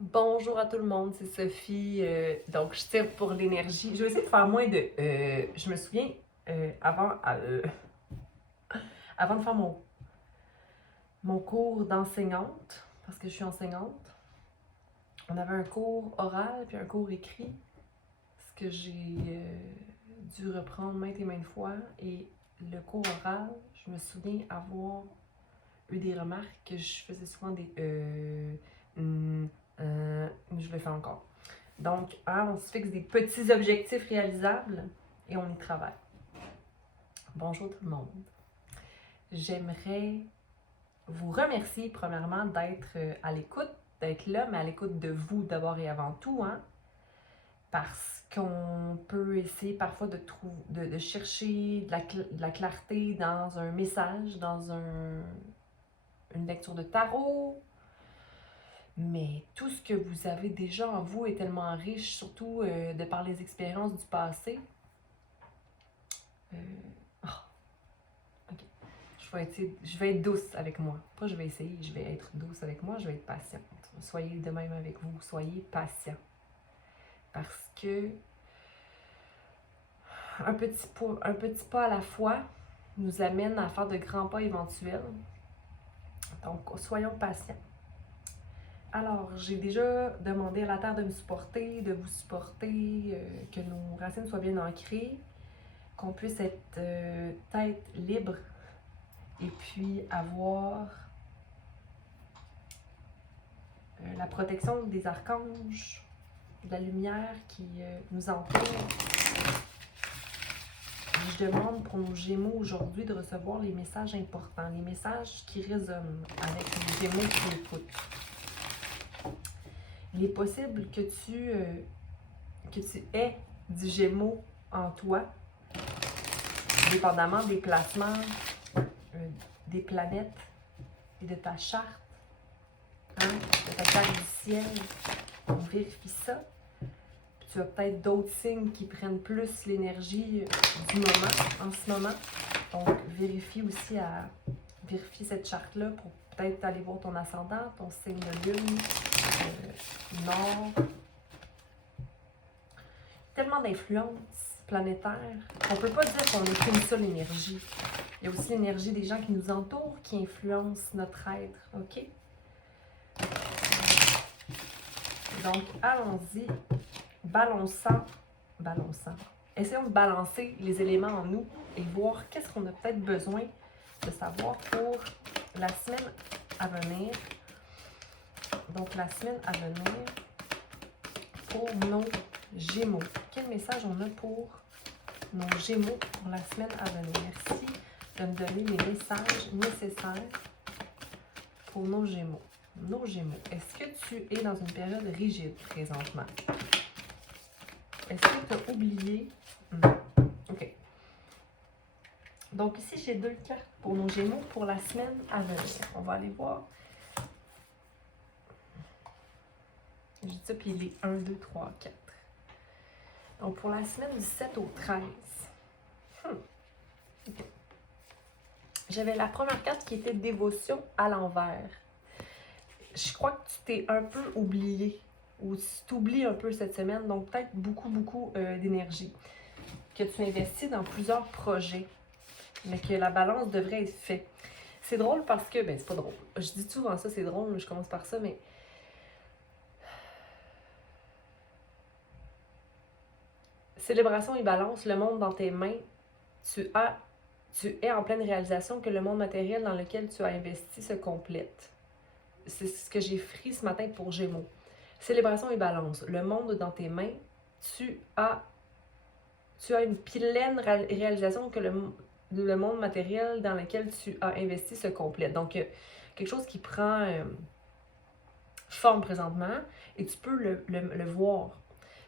Bonjour à tout le monde, c'est Sophie. Donc, je tire pour l'énergie. Je vais essayer de faire moins de. Je me souviens, avant de faire mon cours d'enseignante, parce que je suis enseignante, on avait un cours oral puis un cours écrit, ce que j'ai dû reprendre maintes et maintes fois. Et le cours oral, je me souviens avoir eu des remarques que je faisais souvent des hum, je le fais encore. Donc, on se fixe des petits objectifs réalisables et on y travaille. Bonjour tout le monde. J'aimerais vous remercier premièrement d'être à l'écoute, d'être là, mais à l'écoute de vous d'abord et avant tout, hein, parce qu'on peut essayer parfois de chercher de la clarté dans un message, dans une lecture de tarot, mais tout ce que vous avez déjà en vous est tellement riche, surtout de par les expériences du passé. Oh, ok. Je vais être douce avec moi. Pas je vais essayer, je vais être douce avec moi, je vais être patiente. Soyez de même avec vous, soyez patient. Parce que un petit pas à la fois nous amène à faire de grands pas éventuels. Donc, soyons patients. Alors, j'ai déjà demandé à la Terre de me supporter, de vous supporter, que nos racines soient bien ancrées, qu'on puisse être tête libre et puis avoir la protection des archanges, de la lumière qui nous entoure. Je demande pour nos Gémeaux aujourd'hui de recevoir les messages importants, les messages qui résonnent avec les Gémeaux qui écoutent. Il est possible que tu aies du Gémeaux en toi, dépendamment des placements des planètes et de ta charte, hein, de ta carte du ciel. On vérifie ça. Puis tu as peut-être d'autres signes qui prennent plus l'énergie du moment, en ce moment. Donc, vérifie aussi vérifier cette charte-là pour peut-être aller voir ton ascendant, ton signe de lune, nord. Tellement d'influences planétaires qu'on ne peut pas dire qu'on est qu'une seule énergie. Il y a aussi l'énergie des gens qui nous entourent qui influencent notre être, ok? Donc, allons-y, balançant. Essayons de balancer les éléments en nous et voir qu'est-ce qu'on a peut-être besoin de savoir pour la semaine à venir. Donc, la semaine à venir pour nos Gémeaux. Quel message on a pour nos Gémeaux pour la semaine à venir? Merci de me donner les messages nécessaires pour nos Gémeaux. Nos Gémeaux, est-ce que tu es dans une période rigide présentement? Est-ce que tu as oublié? OK. Donc ici, j'ai 2 cartes pour nos Gémeaux pour la semaine à venir. On va aller voir. Je dis ça, puis il est 1, 2, 3, 4. Donc pour la semaine du 7 au 13. Okay. J'avais la première carte qui était dévotion à l'envers. Je crois que tu t'es un peu oublié ou tu t'oublies un peu cette semaine, donc peut-être beaucoup d'énergie. Que tu investis dans plusieurs projets, mais que la balance devrait être faite. C'est drôle parce que, c'est pas drôle. Je dis souvent ça, c'est drôle, je commence par ça, mais célébration et balance, le monde dans tes mains, tu es en pleine réalisation que le monde matériel dans lequel tu as investi se complète. C'est ce que j'ai pris ce matin pour Gémeaux. Célébration et balance. Le monde dans tes mains, tu as une pleine réalisation que le monde matériel dans lequel tu as investi se complète. Donc, quelque chose qui prend forme présentement et tu peux le voir.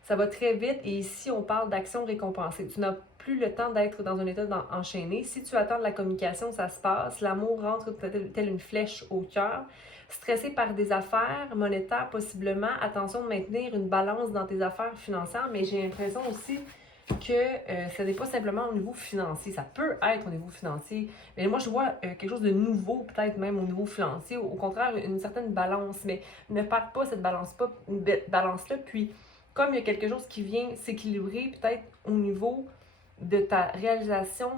Ça va très vite et ici, on parle d'action récompensée. Tu n'as plus le temps d'être dans un état enchaîné. Si tu attends de la communication, ça se passe. L'amour rentre telle une flèche au cœur. Stressé par des affaires monétaires, possiblement. Attention de maintenir une balance dans tes affaires financières, mais j'ai l'impression aussi que ce n'est pas simplement au niveau financier. Ça peut être au niveau financier, mais moi, je vois quelque chose de nouveau, peut-être même au niveau financier. Au contraire, une certaine balance, mais ne perds pas cette balance-là. Puis, comme il y a quelque chose qui vient s'équilibrer, peut-être au niveau de ta réalisation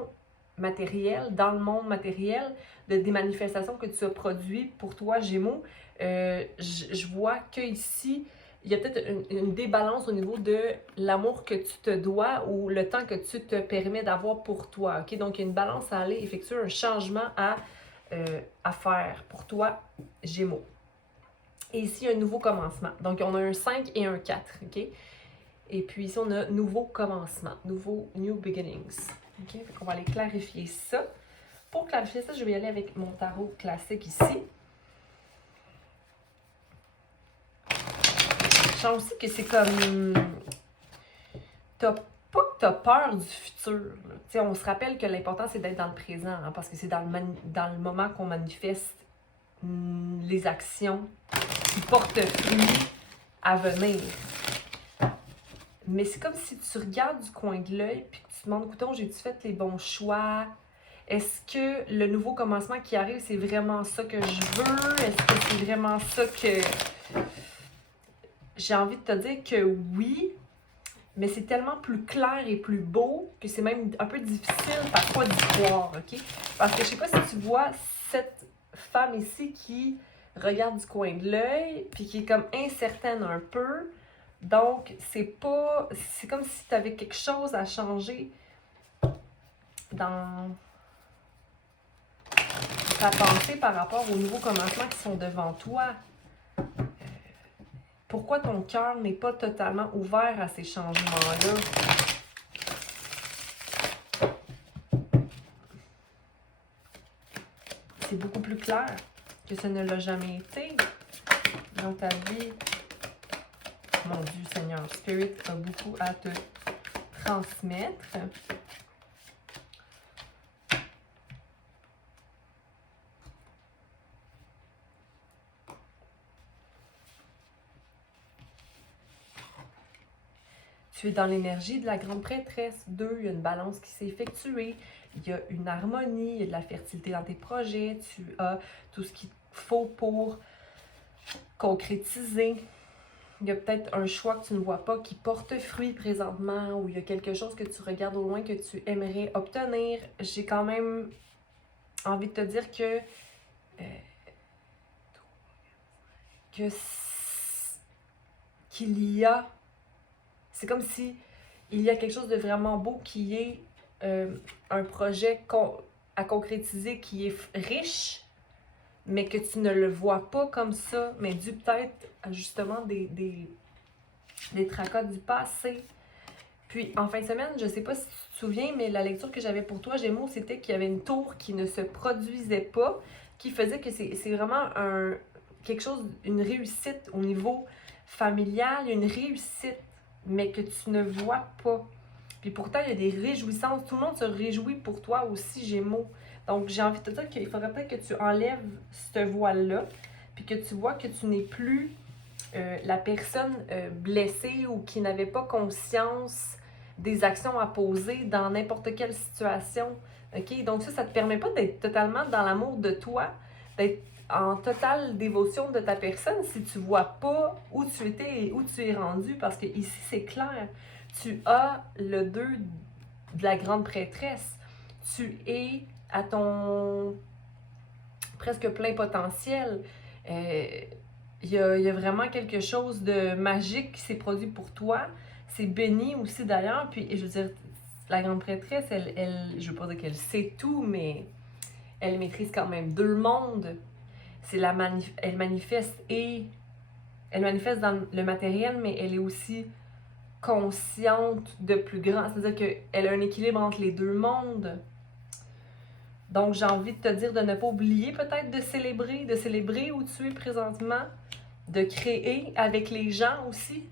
matérielle, dans le monde matériel, des manifestations que tu as produites pour toi, Gémeaux, je vois qu'ici, il y a peut-être une débalance au niveau de l'amour que tu te dois ou le temps que tu te permets d'avoir pour toi. Okay? Donc, il y a une balance à aller effectuer, un changement à faire pour toi, Gémeaux. Et ici, un nouveau commencement. Donc, on a un 5 et un 4. Okay? Et puis ici, on a nouveau commencement, new beginnings. Okay? Fait qu'on va aller clarifier ça. Pour clarifier ça, je vais y aller avec mon tarot classique ici. Je sens aussi que c'est comme... Pas que tu as peur du futur. On se rappelle que l'important, c'est d'être dans le présent, hein, parce que c'est dans le moment qu'on manifeste les actions qui portent fruit à venir. Mais c'est comme si tu regardes du coin de l'œil et que tu te demandes, écoute, j'ai-tu fait les bons choix? Est-ce que le nouveau commencement qui arrive, c'est vraiment ça que je veux? Est-ce que c'est vraiment ça que... J'ai envie de te dire que oui, mais c'est tellement plus clair et plus beau que c'est même un peu difficile parfois d'y croire, OK? Parce que je sais pas si tu vois cette femme ici qui regarde du coin de l'œil puis qui est comme incertaine un peu. Donc, c'est comme si tu avais quelque chose à changer dans ta pensée par rapport aux nouveaux commencements qui sont devant toi. Pourquoi ton cœur n'est pas totalement ouvert à ces changements-là? C'est beaucoup plus clair que ce ne l'a jamais été dans ta vie. Mon Dieu Seigneur, Spirit a beaucoup à te transmettre. Tu es dans l'énergie de la grande prêtresse. 2, il y a une balance qui s'est effectuée. Il y a une harmonie, il y a de la fertilité dans tes projets. Tu as tout ce qu'il faut pour concrétiser. Il y a peut-être un choix que tu ne vois pas qui porte fruit présentement, ou il y a quelque chose que tu regardes au loin que tu aimerais obtenir. J'ai quand même envie de te dire que qu'il y a... C'est comme si il y a quelque chose de vraiment beau qui est un projet à concrétiser qui est riche, mais que tu ne le vois pas comme ça, mais dû peut-être justement des tracas du passé. Puis en fin de semaine, je sais pas si tu te souviens, mais la lecture que j'avais pour toi, Gémeaux, c'était qu'il y avait une tour qui ne se produisait pas, qui faisait que c'est vraiment quelque chose, une réussite au niveau familial, une réussite, mais que tu ne vois pas. Puis pourtant, il y a des réjouissances. Tout le monde se réjouit pour toi aussi, Gémeaux. Donc, j'ai envie de te dire qu'il faudrait peut-être que tu enlèves ce voile-là, puis que tu vois que tu n'es plus la personne blessée ou qui n'avait pas conscience des actions à poser dans n'importe quelle situation. OK? Donc ça te permet pas d'être totalement dans l'amour de toi, d'être en totale dévotion de ta personne si tu vois pas où tu étais et où tu es rendu, parce que ici, c'est clair. Tu as le 2 de la grande prêtresse. Tu es à ton presque plein potentiel. Il y a vraiment quelque chose de magique qui s'est produit pour toi. C'est béni aussi d'ailleurs. Puis, je veux dire, la grande prêtresse, je veux pas dire qu'elle sait tout, mais elle maîtrise quand même 2 mondes. Elle manifeste dans le matériel, mais elle est aussi consciente de plus grand. C'est-à-dire qu'elle a un équilibre entre les 2 mondes. Donc, j'ai envie de te dire de ne pas oublier peut-être de célébrer où tu es présentement, de créer avec les gens aussi.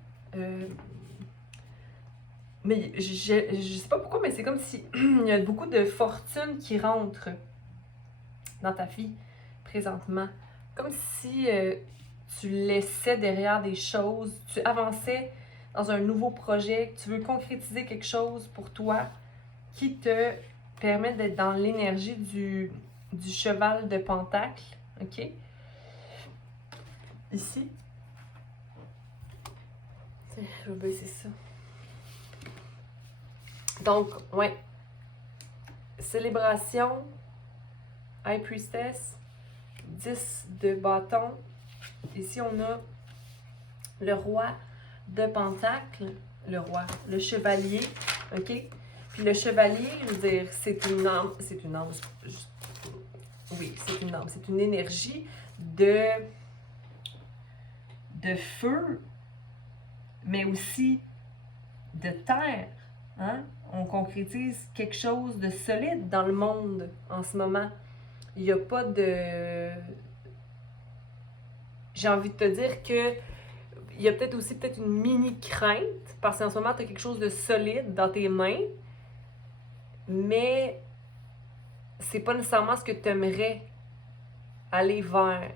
Mais je sais pas pourquoi, mais c'est comme si il y a beaucoup de fortune qui rentre dans ta vie présentement. Comme si tu laissais derrière des choses, tu avançais dans un nouveau projet, que tu veux concrétiser quelque chose pour toi qui te permet d'être dans l'énergie du cheval de pentacle, ok? Ici. Je vais baisser ça. Donc, ouais. Célébration, High Priestess, 10 de bâton. Ici, on a le roi de pentacle, le chevalier, ok? Puis le chevalier, je veux dire, c'est une âme, oui, c'est une âme, c'est une énergie de feu, mais aussi de terre, hein? On concrétise quelque chose de solide dans le monde en ce moment. Il n'y a pas de... J'ai envie de te dire que il y a peut-être aussi une mini crainte, parce qu'en ce moment, tu as quelque chose de solide dans tes mains, mais c'est pas nécessairement ce que tu aimerais aller vers.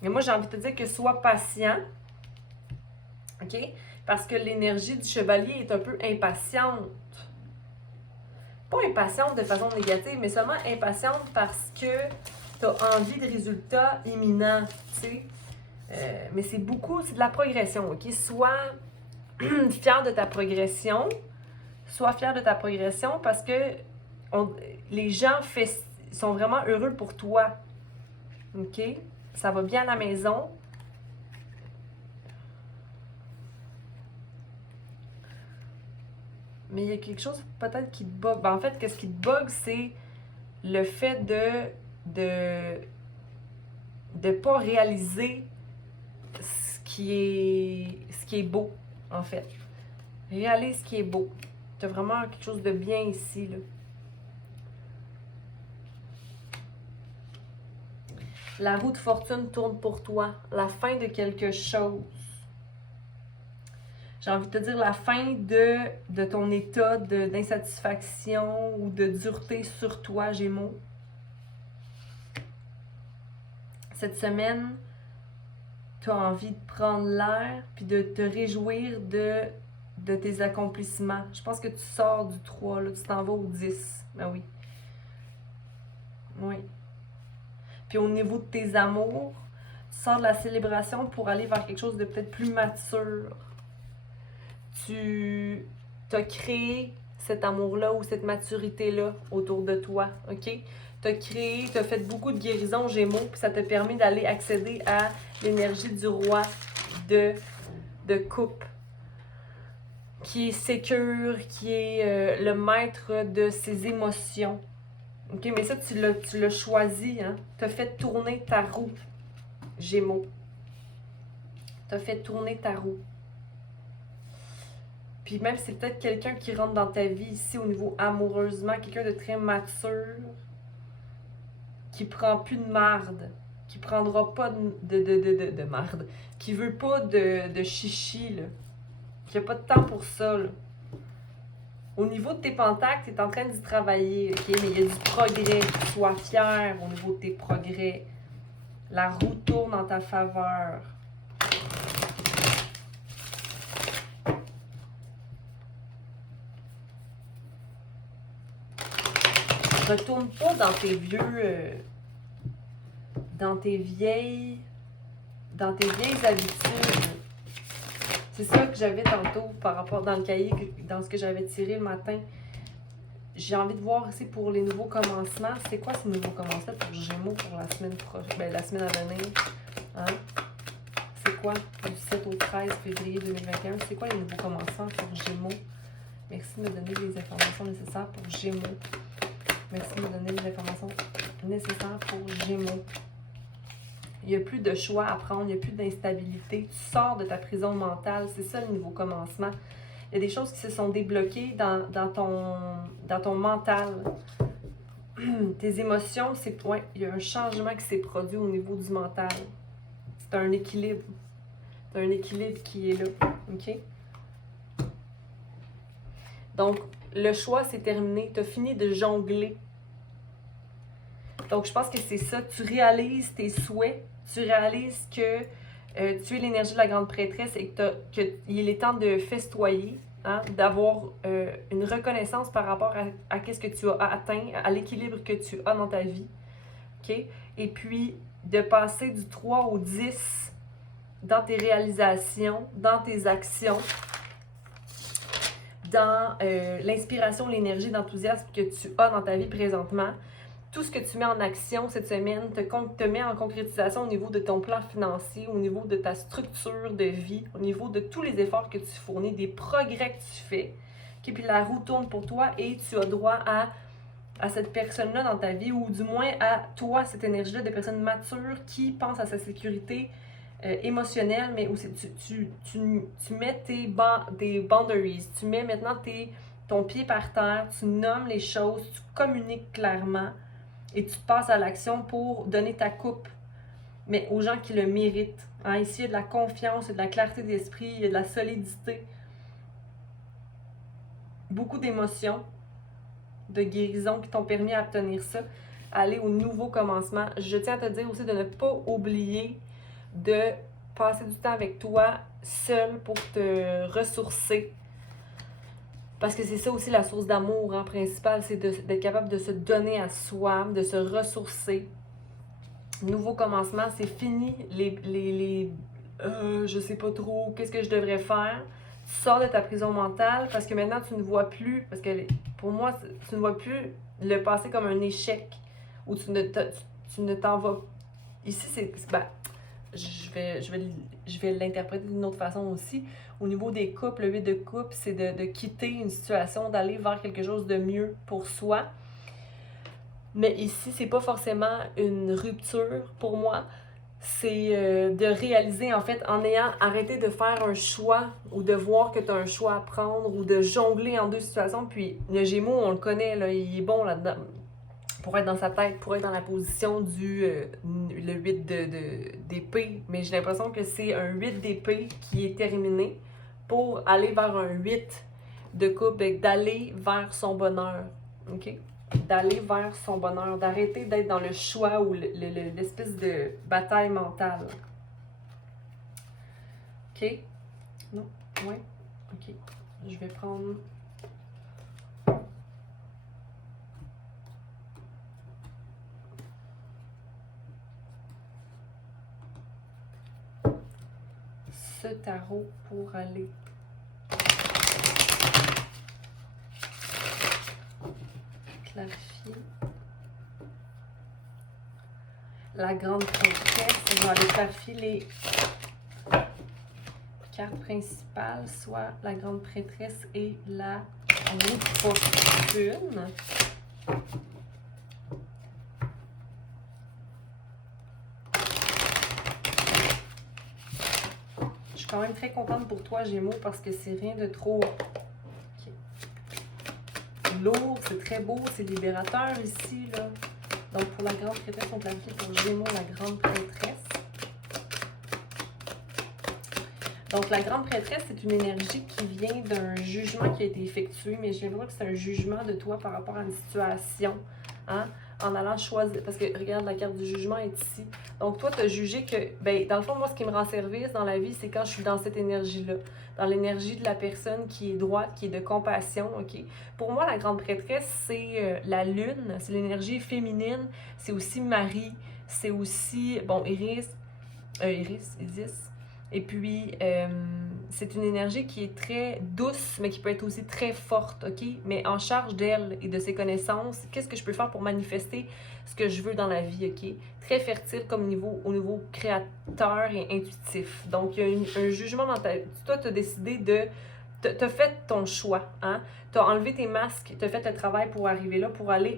Mais moi, j'ai envie de te dire que sois patient, ok? Parce que l'énergie du chevalier est un peu impatiente. Pas impatiente de façon négative, mais seulement impatiente parce que tu as envie de résultats imminents, tu sais. Mais c'est de la progression, ok? Sois fier de ta progression. Sois fier de ta progression parce que les gens sont vraiment heureux pour toi, ok? Ça va bien à la maison. Mais il y a quelque chose peut-être qui te bug. Ben, en fait, qu'est-ce qui te bug, c'est le fait de pas réaliser ce qui est beau, en fait. Réalise ce qui est beau. Tu as vraiment quelque chose de bien ici, là. La roue de fortune tourne pour toi. La fin de quelque chose. J'ai envie de te dire la fin de ton état d'insatisfaction ou de dureté sur toi, Gémeaux. Cette semaine, tu as envie de prendre l'air puis de te réjouir de tes accomplissements. Je pense que tu sors du 3, là, tu t'en vas au 10. Ben oui. Oui. Puis au niveau de tes amours, tu sors de la célébration pour aller vers quelque chose de peut-être plus mature. Tu as créé cet amour-là ou cette maturité-là autour de toi, ok? Tu as fait beaucoup de guérisons, Gémeaux, puis ça t'a permis d'aller accéder à l'énergie du roi de coupe, qui est sécure, qui est le maître de ses émotions. Ok, mais ça, tu l'as choisi, hein? Tu as fait tourner ta roue, Gémeaux. Tu as fait tourner ta roue. Puis même si c'est peut-être quelqu'un qui rentre dans ta vie ici au niveau amoureusement, quelqu'un de très mature, qui prend plus de marde, qui prendra pas de marde, qui veut pas de chichi, là, qui a pas de temps pour ça, là. Au niveau de tes pentacles, tu es en train d'y travailler, ok? Mais il y a du progrès. Sois fier au niveau de tes progrès. La roue tourne en ta faveur. Retourne pas dans tes vieilles habitudes. C'est ça que j'avais tantôt par rapport dans le cahier, dans ce que j'avais tiré le matin. J'ai envie de voir ici pour les nouveaux commencements. C'est quoi ces nouveaux commencements pour Gémeaux pour la semaine prochaine? Ben, la semaine à venir. Hein? C'est quoi? Du 7 au 13 février 2021. C'est quoi les nouveaux commencements pour Gémeaux? Merci de me donner les informations nécessaires pour Gémeaux. Merci de me donner les informations nécessaires pour Gémeaux. Il n'y a plus de choix à prendre, il n'y a plus d'instabilité. Tu sors de ta prison mentale. C'est ça le nouveau commencement. Il y a des choses qui se sont débloquées dans ton mental. Tes émotions, ouais, il y a un changement qui s'est produit au niveau du mental. C'est un équilibre. C'est un équilibre qui est là. OK? Donc, le choix, c'est terminé. Tu as fini de jongler. Donc, je pense que c'est ça. Tu réalises tes souhaits. Tu réalises que tu es l'énergie de la grande prêtresse et qu'il est temps de festoyer, hein, d'avoir une reconnaissance par rapport à qu'est-ce que tu as atteint, à l'équilibre que tu as dans ta vie. Okay? Et puis, de passer du 3 au 10 dans tes réalisations, dans tes actions, dans l'inspiration, l'énergie, l'enthousiasme que tu as dans ta vie présentement. Tout ce que tu mets en action cette semaine te met en concrétisation au niveau de ton plan financier, au niveau de ta structure de vie, au niveau de tous les efforts que tu fournis, des progrès que tu fais. Okay? Puis la roue tourne pour toi et tu as droit à cette personne-là dans ta vie, ou du moins à toi, cette énergie-là de personne mature qui pense à sa sécurité émotionnelle, mais aussi tu mets des boundaries, tu mets maintenant ton pied par terre, tu nommes les choses, tu communiques clairement et tu passes à l'action pour donner ta coupe, mais aux gens qui le méritent. Hein? Ici, il y a de la confiance, il y a de la clarté d'esprit, il y a de la solidité, beaucoup d'émotions, de guérison qui t'ont permis à obtenir ça, aller au nouveau commencement. Je tiens à te dire aussi de ne pas oublier de passer du temps avec toi seul pour te ressourcer. Parce que c'est ça aussi la source d'amour hein, principale, c'est d'être capable de se donner à soi, de se ressourcer. Nouveau commencement, c'est fini je sais pas trop, qu'est-ce que je devrais faire. Tu sors de ta prison mentale parce que maintenant tu ne vois plus, parce que pour moi, tu ne vois plus le passé comme un échec où tu ne t'en vas. Ici, je vais l'interpréter d'une autre façon aussi. Au niveau des couples, le 8 de couple, c'est de quitter une situation, d'aller vers quelque chose de mieux pour soi. Mais ici, c'est pas forcément une rupture pour moi. C'est de réaliser, en fait, en ayant arrêté de faire un choix ou de voir que tu as un choix à prendre ou de jongler en deux situations. Puis le Gémeaux, on le connaît, là, il est bon là-dedans. Pour être dans sa tête, pour être dans la position le 8 d'épée. Mais j'ai l'impression que c'est un 8 d'épée qui est terminé pour aller vers un 8 de coupe, d'aller vers son bonheur. OK? D'aller vers son bonheur, d'arrêter d'être dans le choix ou l'espèce de bataille mentale. OK? Non? Ouais? OK. Je vais prendre... ce tarot pour aller clarifier la grande prêtresse. Je vais aller clarifier les cartes principales, soit la grande prêtresse et la roue de fortune. Je suis quand même très contente pour toi, Gémeaux, parce que c'est rien de trop lourd, c'est très beau, c'est libérateur ici, là. Donc, pour la grande prêtresse, on planifie pour Gémeaux, la grande prêtresse. Donc, la grande prêtresse, c'est une énergie qui vient d'un jugement qui a été effectué, mais j'ai l'impression que c'est un jugement de toi par rapport à une situation, hein, en allant choisir, parce que, regarde, la carte du jugement est ici. Donc, toi, tu as jugé que, ben, dans le fond, moi, ce qui me rend service dans la vie, c'est quand je suis dans cette énergie-là, dans l'énergie de la personne qui est droite, qui est de compassion, OK? Pour moi, la grande prêtresse, c'est la lune, c'est l'énergie féminine, c'est aussi Marie, c'est aussi, bon, Isis, et puis, c'est une énergie qui est très douce, mais qui peut être aussi très forte, OK? Mais en charge d'elle et de ses connaissances, qu'est-ce que je peux faire pour manifester ce que je veux dans la vie, OK? Très fertile comme au niveau créateur et intuitif. Donc, il y a un jugement dans ta vie. Toi, tu as décidé de... Tu as fait ton choix, hein? Tu as enlevé tes masques, tu as fait le travail pour arriver là, pour aller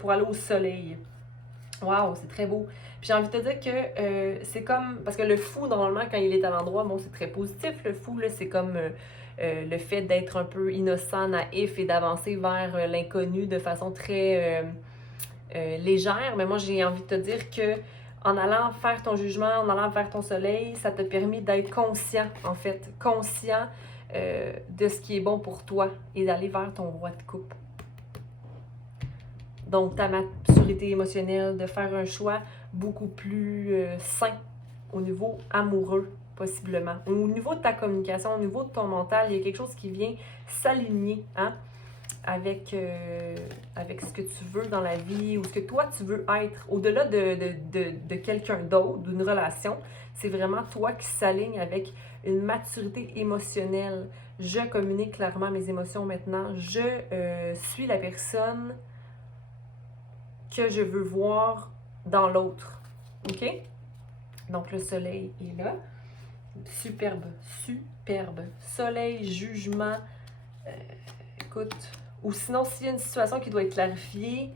pour aller au soleil. Waouh, c'est très beau. Puis j'ai envie de te dire que c'est comme... Parce que le fou, normalement, quand il est à l'endroit, bon, c'est très positif. Le fou, là, c'est comme le fait d'être un peu innocent, naïf et d'avancer vers l'inconnu de façon très légère. Mais moi, j'ai envie de te dire que en allant faire ton jugement, en allant vers ton soleil, ça te permet d'être conscient, en fait. Conscient de ce qui est bon pour toi et d'aller vers ton roi de coupe. Donc, ta maturité émotionnelle, de faire un choix beaucoup plus sain au niveau amoureux, possiblement. Au niveau de ta communication, au niveau de ton mental, il y a quelque chose qui vient s'aligner, hein, avec ce que tu veux dans la vie ou ce que toi tu veux être. Au-delà de quelqu'un d'autre, d'une relation, c'est vraiment toi qui s'aligne avec une maturité émotionnelle. Je communique clairement mes émotions maintenant. Je suis la personne que je veux voir dans l'autre. OK? Donc, le soleil est là. Superbe, superbe. Soleil, jugement. Écoute, ou sinon, s'il y a une situation qui doit être clarifiée,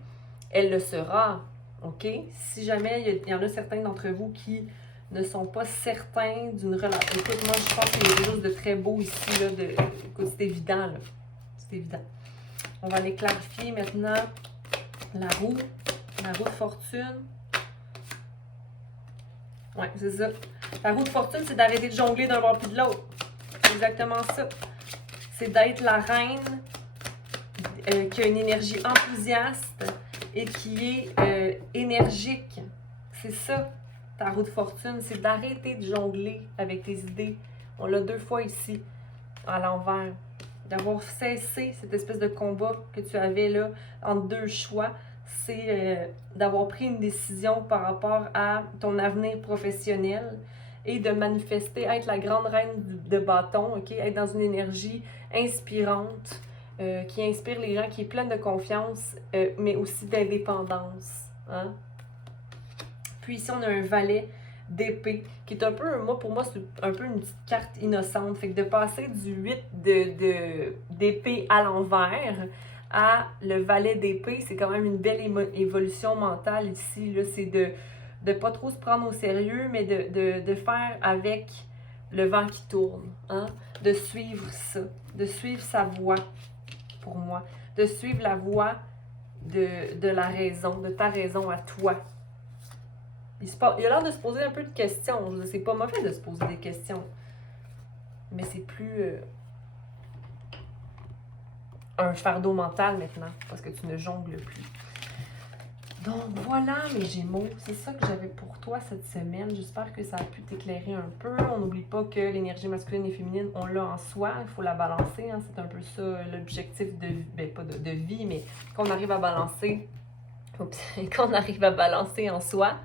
elle le sera. OK? Si jamais il y en a certains d'entre vous qui ne sont pas certains d'une relation. Écoute, moi, je pense qu'il y a quelque chose de très beau ici. Là, écoute, c'est évident. Là. C'est évident. On va aller clarifier maintenant la roue de fortune. Oui, c'est ça. La roue de fortune, c'est d'arrêter de jongler d'un bord puis de l'autre. C'est exactement ça. C'est d'être la reine qui a une énergie enthousiaste et qui est énergique. C'est ça, ta roue de fortune. C'est d'arrêter de jongler avec tes idées. On l'a 2 fois ici, à l'envers. D'avoir cessé cette espèce de combat que tu avais là entre 2 choix. C'est d'avoir pris une décision par rapport à ton avenir professionnel et de manifester, être la grande reine de bâton, okay? Être dans une énergie inspirante, qui inspire les gens, qui est pleine de confiance, mais aussi d'indépendance. Hein? Puis ici, on a un valet d'épée, qui est un peu, pour moi, c'est un peu une petite carte innocente. Fait que de passer du 8 d'épée à l'envers à le valet d'épée, c'est quand même une belle évolution mentale ici. Là, c'est de pas trop se prendre au sérieux, mais de faire avec le vent qui tourne. Hein? De suivre ça, de suivre sa voie, pour moi. De suivre la voie de la raison, de ta raison à toi. Il a l'air de se poser un peu de questions. C'est pas mauvais de se poser des questions. Mais c'est plus un fardeau mental maintenant, parce que tu ne jongles plus. Donc voilà mes Gémeaux, c'est ça que j'avais pour toi cette semaine. J'espère que ça a pu t'éclairer un peu. On n'oublie pas que l'énergie masculine et féminine, on l'a en soi, il faut la balancer. Hein. C'est un peu ça l'objectif de vie, ben pas de vie, mais qu'on arrive à balancer, qu'on arrive à balancer en soi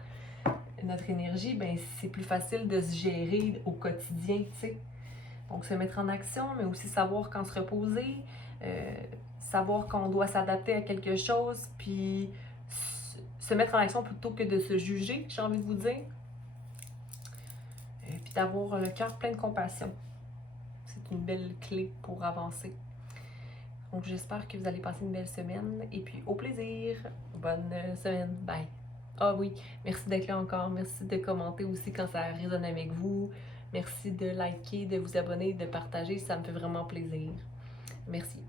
notre énergie, ben c'est plus facile de se gérer au quotidien, tu sais. Donc se mettre en action, mais aussi savoir quand se reposer, savoir qu'on doit s'adapter à quelque chose, puis se mettre en action plutôt que de se juger, j'ai envie de vous dire. Puis d'avoir le cœur plein de compassion. C'est une belle clé pour avancer. Donc j'espère que vous allez passer une belle semaine. Et puis au plaisir. Bonne semaine. Bye. Ah oui, merci d'être là encore. Merci de commenter aussi quand ça résonne avec vous. Merci de liker, de vous abonner, de partager. Ça me fait vraiment plaisir. Merci.